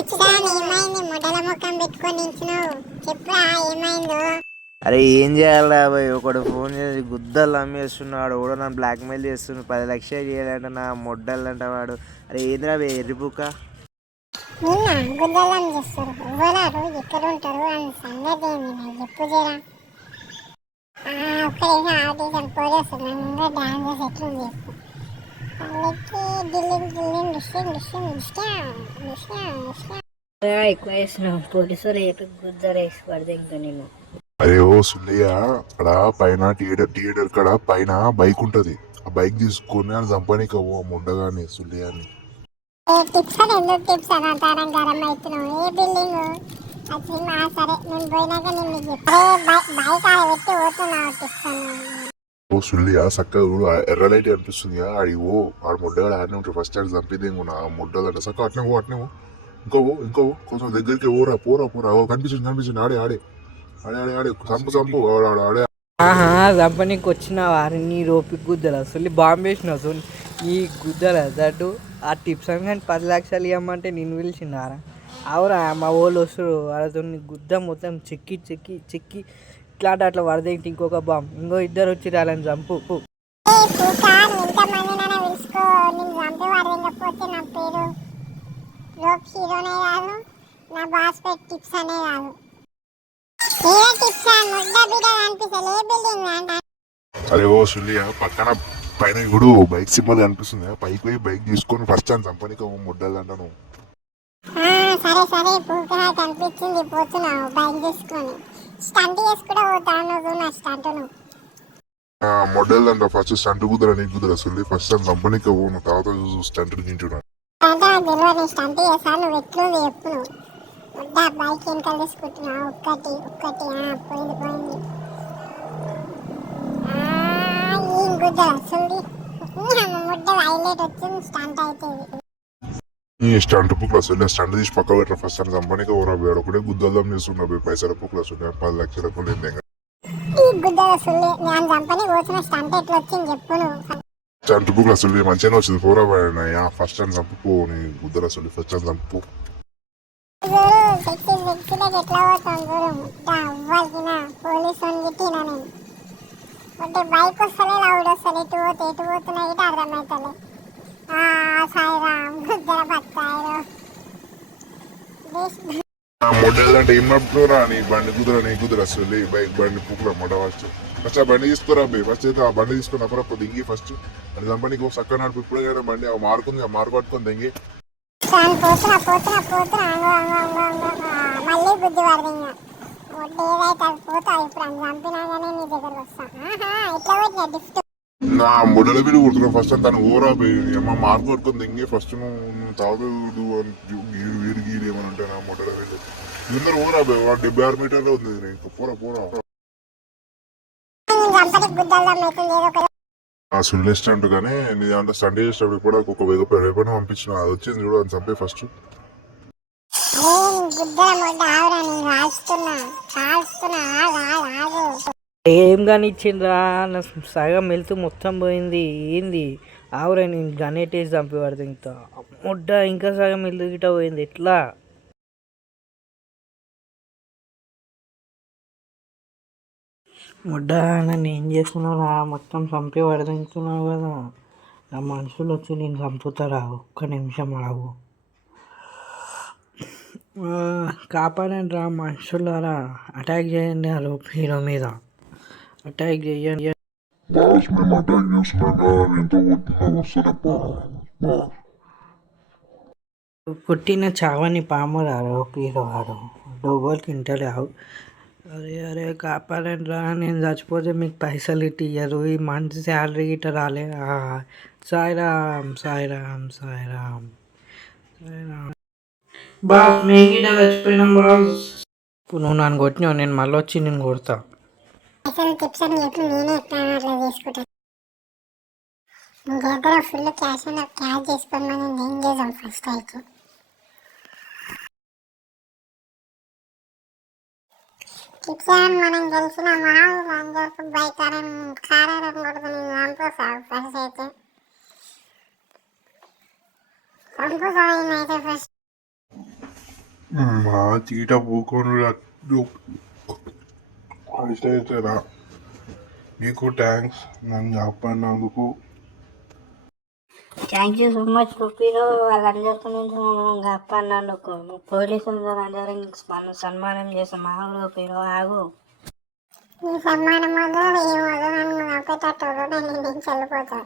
ఇచ్చాను ఏమైంది మొదల ముఖం పెట్టుకొని నించున్నావు చెప్పురా ఏమైందో. అరే ఏం చేయాలి బాయ్, ఒకడు ఫోన్ చేసి గుద్దలు అమ్మేస్తున్నాడు, కూడా నన్ను బ్లాక్మెయిల్ చేస్తున్నాడు, 10 లక్షలు చేయాలంటే నా మొడ్డలు అంట వాడు. అరే ఏంద్రా బే ఎర్రిపుక్క. నిన్న గుద్దలం చేస్తారు ఎవరారు ఎక్కడ ఉంటారు అని సంగతి ఏంది నాకు చెప్పు జరా. ఒక్కడేసి ఆర్టీసీ పోలేస్తారు నన్ను డాన్స్ ఎట్లుంది చెప్పు. వాళ్ళకి ఢిల్లింగ్ ఢిల్లింగ్ డిస్టింగ్ డిస్టింగ్ డిస్టాం డిస్టాం డిస్టాం. ఎక్కువ వేసినావు పోలీసు రేపు గుద్దరు వేసి పడితే ఇంకా నేను. అరే ఓ సుల్లయ్య, అక్కడ పైన థియేటర్ కడ పైన బైక్ ఉంటది. ఆ బైక్ తీసుకుని అని చంపనీకి ఉండగానే సుల్లయ్యని. టిప్స్ అని ఎందుకు టిప్స్ అని అంటారా గరం అవుతున్నావు. ఏ బిల్డింగ్ అది సినిమా సరే నేను పోయినాక నేను మీకు చెప్తా. బైక్ ఆడ పెట్టి పోతున్నావు టిప్స్ అన్నావు. ఓ సుల్లియా చక్కగా ఎర్ర లైట్ అనిపిస్తుంది ఆడి ఓ ఆడు ముడ్డగాడు ఆడనే ఉంటాడు. ఫస్ట్ ఆడు చంపితే నా ముడ్డదంట చక్క అట్నే అట్నే ఇంకో కొంచెం దగ్గరికి పోరా పోరా పోరా కనిపించింది ఆడే ఆడే ఆడే ఆడే ఆడే చంపు ఆడే. ఆహా చంపనీకి వచ్చిన వారిని రోపి గుద్దలు అసలు బాంబు వేసిన అసలు ఈ గుద్దలు దట్టు ఆ టిప్స్ అని కానీ 10 లక్షలు ఇవ్వమంటే నేను పిలిచినారా అవురా మా వాళ్ళు వస్తారు వాళ్ళతో గుద్ద మొత్తం చెక్కి ఇట్లాంటి అట్లా వరదేంటి ఇంకొక బాంబు ఇంకో ఇద్దరు వచ్చి రాలని చంపు. అరే ఓ సుల్లియా పక్కన పైన ఇప్పుడు బైక్ సింబల్ కనిపిస్తుంది, పైకి పోయి బైక్ తీసుకొని ఫస్ట్ అని చంపనీకి ముడ్డలు అంటాను. సరే సరే పూకగా కనిపించింది పోతున్నావు బైక్ తీసుకొని స్టంట్ చేసి కూడా పోతాను నా స్టంట్ను. మొడ్డలు అంట ఫస్ట్ స్టంట్ కుదరా నీకు కుదరా సుల్లి ఫస్ట్ అని చంపనీకి నువ్వు తర్వాత స్టంట్ దించున్నా తెలియదు స్టంట్ చేస్తాను నువ్వు ఎట్లుంది చెప్పు. నువ్వు బైక్ వెనకాల తీసుకుంటున్నావు ఒక్కటి పోయింది ఏం గుద్దా చూడి ముడ్డ హైలైట్ వచ్చింది స్టంట్ అవుతుంది. ఈ స్టంట్ పుక్లు వస్తుంది స్టంట్ తీసి పక్క పెట్టరా ఫస్ట్ అని చంపనీకి ఓరా వేడు ఒకటే గుద్దల్దాం చేస్తున్నా పైసల పుక్లు వస్తుంది 10 లక్షలకు లేదు. ఈ గుద్దల సుల్లి నేను చంపని పోతున్న స్టంట్ ఎట్లా వచ్చింది చెప్పు నువ్వు. స్టంట్ పుక్లు వస్తుంది మంచిగానే వచ్చింది పోరా వేడనయ్యా ఫస్ట్ అని చంపు నీ గుద్దల వస్తుంది ఫస్ట్ అని చంపు. ఎట్లా పోతాను చూడు ముట్ట అవ్వాల్సిన పోలీసు గిట్టినా నేను అంటే బైక్ వస్తలే లౌడ్ వస్తలే ఎటు పోతున్నా గిట్ట అర్థమవుతలే. సాయిరామ్ గుద్దల బత్తాయిలో మొడ్డలు అంటే ఏం నడుపుకోరా నీ బండి కుదరా నీ కుదరా అసలు బైక్ బండి పుక్కురా మొట్ట ఫస్ట్ ఆ బండి తీసుకోరా ఫస్ట్ అయితే ఆ బండి తీసుకుని అప్పుడు దింగి ఫస్ట్ అని చంపనీకి చక్కగా నడుపు ఇప్పుడే కదా బండి ఆ మార్కుంది ఆ మార్కు పట్టుకొని దింగి మళ్ళీ బుద్ధి పడింది ఏదైతే అది పోతా ఇప్పుడు అని చంపినాగానే నీ దగ్గరకు వస్తా. ఇట్లా పోయినా గిఫ్ట్ నా మొడల మీద కుడుతున్నా ఫస్ట్ తను ఓరా అమ్మ మార్కు పట్టుకొని దింగి ఫస్ట్ నువ్వు తాగుడు వీడి గీడి ఏమని అంటే నా మొడల మీద అందరూ ఓరా 76 మీటర్లో ఉంది ఇంకా పోరా ఆ సుల్ స్టంట్ కానీ నీ దాంట్లో స్టంట్ చేసేటప్పుడు కూడా ఒక వేపన పంపించిన అది వచ్చింది చూడు అని చంపే ఫస్ట్. ఏం కానీ ఇచ్చిండ్రా నా సగం వెళ్తూ మొత్తం పోయింది ఏంది ఆవురా నేను గనేటేసి చంపి పడితే ఇంకా ముడ్డ ఇంకా సగం వెళ్తూ గిట్ట పోయింది ఎట్లా. ముడ్డ నన్ను ఏం చేస్తున్నావురా మొత్తం చంపి పడదింటున్నావు కదా. ఆ మనుషులు వచ్చి నేను చంపుతారా ఒక్క నిమిషం ఆగు. కాపాడండి రా మనుషులారా అటాక్ చేయండి ఆ లోపు హీరో మీద అటాక్ చేయండి. పుట్టిన చావని పామురా రోప్ హీరో వాడు డోబోల్కి ఇంటలేవు. అరే కాపాడండి రా నేను చచ్చిపోతే మీకు పైసలు ఇటు ఇయ్యరు ఈ మంచి శాలరీ గిట్ట రాలే. సాయిరామ్ సాయిరామ్ సాయిరామ్ సాయిరామ్ బాస్ మేము గిట్ట చచ్చిపోయినాం బాస్. ఇప్పుడు నువ్వు నన్ను కొట్టినావు నేను మళ్ళీ వచ్చి నేను కొడతా. ఇంకెక్కడ ఫుల్ క్యాష్ చేసుకొని మనం ఏం చేద్దాం ఫస్ట్ అయితే. కిచెన్ మనం గెలిచిన మామూలు బైక్ కారం కొడుకుని చంపేసావు ఫస్ట్ అయితే చంపేసావు ఫస్ట్. మా తీట పూకొని అయితేరా నీకు థ్యాంక్స్ నన్ను కాపాడినందుకు. థ్యాంక్ యూ సో మచ్ పప్పీలో వాళ్ళందరితో నుంచి కాపాడినందుకు. పోలీసులు అందరూ సన్మానం చేస్తాం. ఆగు పప్పీలో ఆగు. నీ సన్మానం వల్ల ఏం వల్ల నన్ను ఆపేటట్టు నేను ఇంటికి వెళ్ళిపోతా.